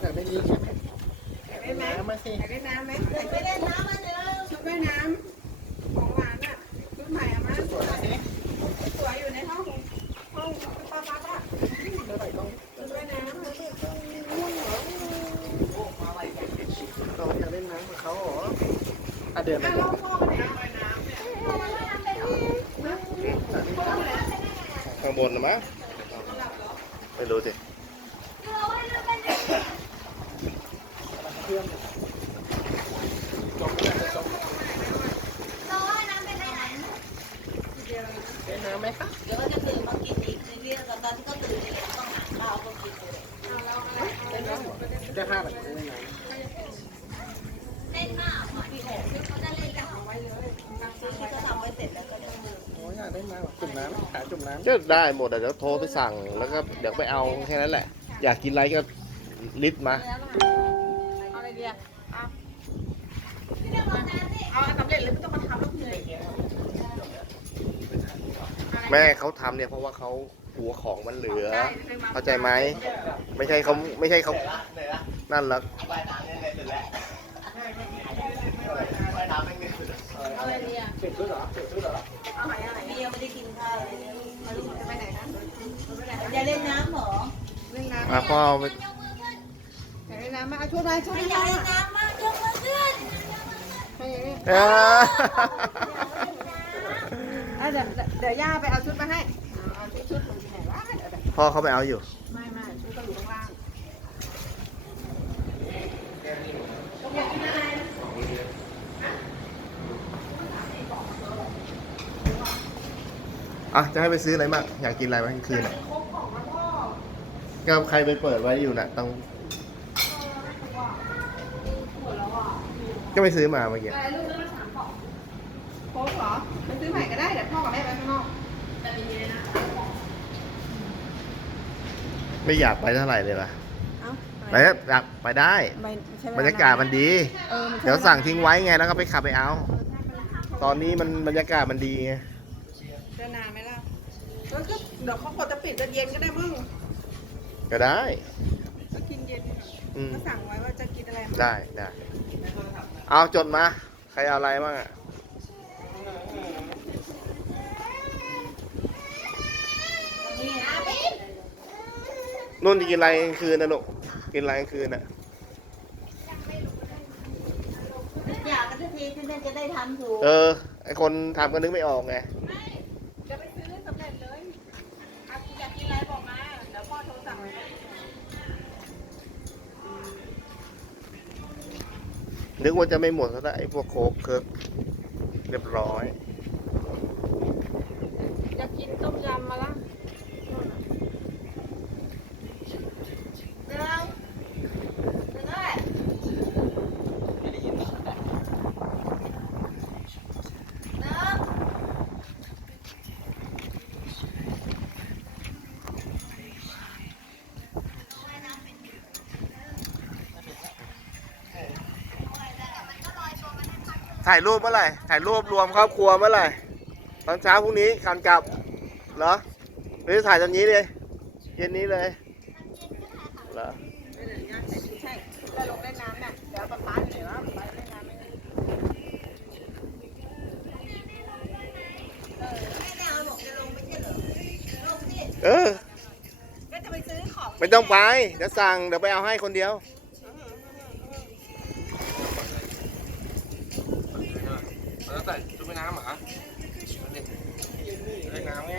อยากได้นี้ใช่ไหมอยากได้ไหมน้ำมาสิอยากได้น้ำไหมไม่ได้น้ำมาเนอะชุดว่ายน้ำของหวานอะชุดใหม่อะมาสวยสวยอยู่ในห้องห้องป้าป้าป้าเท่าไหร่ต้องชุดว่ายน้ำอะเราอยากเล่นน้ำกับเขาเหรออะเดินไปอะก่อนไหนว่าเนี่ยพ่อไหนข้างบนนะมั้ง ไม่รู้สิเครื่องเราว่ายน้ำเป็นไหนเล่นน้ำไหมคะเดี๋ยวก็จะตื่นมากินอีกทีนี้ตอนที่ก็ตื่นเนี่ยต้องหาข้าวก็กินเลยเล่นน้ำเหรอจะห้าแบบเล่นน้เล่นมากอะพี่โอ๋เขาจะเล่นกันเอาไว้เลยที่ก็ทำไว้เสร็จแล้วก็ต้อง ดื่มำโอ้ยอยากเล่นน้ำแบบจุ่มน้ำขาจุ่มน้ำก็ได้หมดแต่เดี๋ยวโทรไปสั่งแล้วก็เดี๋ยวไปเอาแค่นั้นแหละ อยากกินอะไรก็ลิสต์มาเอาอะไรดีอะเอาเอาสำเร็จเลยไม่ต้องมาทำลูกเหนื่อยแม่เขาทำเนี่ยเพราะว่าเขากลัวของมันเหลือ เข้าใจไหมไม่ใช่เขาไม่ใช่เขานั่นหรอกเอาอะไรดีอะเปลี่ยนชุดเหรอเปลี่ยนชุดเหรอเอา เล่นน้ำอะพ่อเอาไปอยากเล่นน้ำมาเอาชุดอะไรชุดไม่อะไรอยากเล่นอะน้ำมากยกมือขึ้นให้อย่างนี้เอ้ยอะเดี๋ยวเดี๋ยวย่าไปเอาชุดมาให้เอาชุดชุดของที่ไหนวะเดี๋ยวเดี๋ยวพ่อเขาไปเอาอยู่ ไม่ไม่ชุดก็อยู่ข้างล่างอะ จะให้ไปซื้ออะไรบ้างอยากกินอะไรไหมกลางคืนอะ ก็ใครไปเปิดไว้อยู่น่ะต้อง ก็ไปซื้อมาเมื่อกี้อะไรลูกซื้อมาสามกล่องโค้กเหรอไปซื้อใหม่ก็ได้เดี๋ยวพ่อกับแม่ไปข้างนอกแต่เป็นยังไงนะไม่อยากไปเท่าไหร่เลยล่ะเอ้าไปอยากไปได้ไม่ใช่เวลบรรยากาศมันดีเออมันใช่เดี๋ยวสั่งทิ้งไว้ไงแล้วก็ไปขับไปเอา ตอนนี้มันบรรยากาศมันดีไงจะนานไหมล่ะแล้วก็เดี๋ยวเขากดจะปิดจะเย็นก็ได้มึง ก็ได้ก็กินเย็นอืมก็สั่งไว้ว่าจะกินอะไรมั้งได้ได้ เอาจดมา ใครเอาอะไรบ้างอะนี่นะพี่นุ่นจะกินอะไรกลางคืนนะลูกกินอะไรกลางคืนอะอยากกันทุกทีที่นั่นจะได้ทำถูกเออ ไอคนทำก็นึกไม่ออกไง จะไปซื้อสำเร็จเลยเอาอยากกินอะไรบอกมา นึกว่าจะไม่หมดซะแล้วไอ้พวกโคกเคิร์กเรียบร้อยอยากกินต้มยำมาละ เดินเดินได้เดิน ถ่ายรูปเมื่อไหร่ ถ่ายรูปรวมครอบครัวเมื่อไหร่ ตอนเช้าพรุ่งนี้คันกลับ เหรอ หรือถ่ายตอนนี้เลย เย็นนี้เลย เหรอใช่แล้ลงเล่นน้ำน่ะเดี๋ยวป๊าป๊าอยู่ไหนวะป๊าป๊าเล่นน้ำไม่ได้ไม่ได้เอาบอกจะลงไม่ใช่เหรอลงสิเออ ก็จะไปซื้อของ ไม่ต้องไป เดี๋ยวสั่ง เดี๋ยวไปเอาให้คนเดียว แล้วใส่ชุดว่น้ำเหรอเด็กเล่นน้ำไง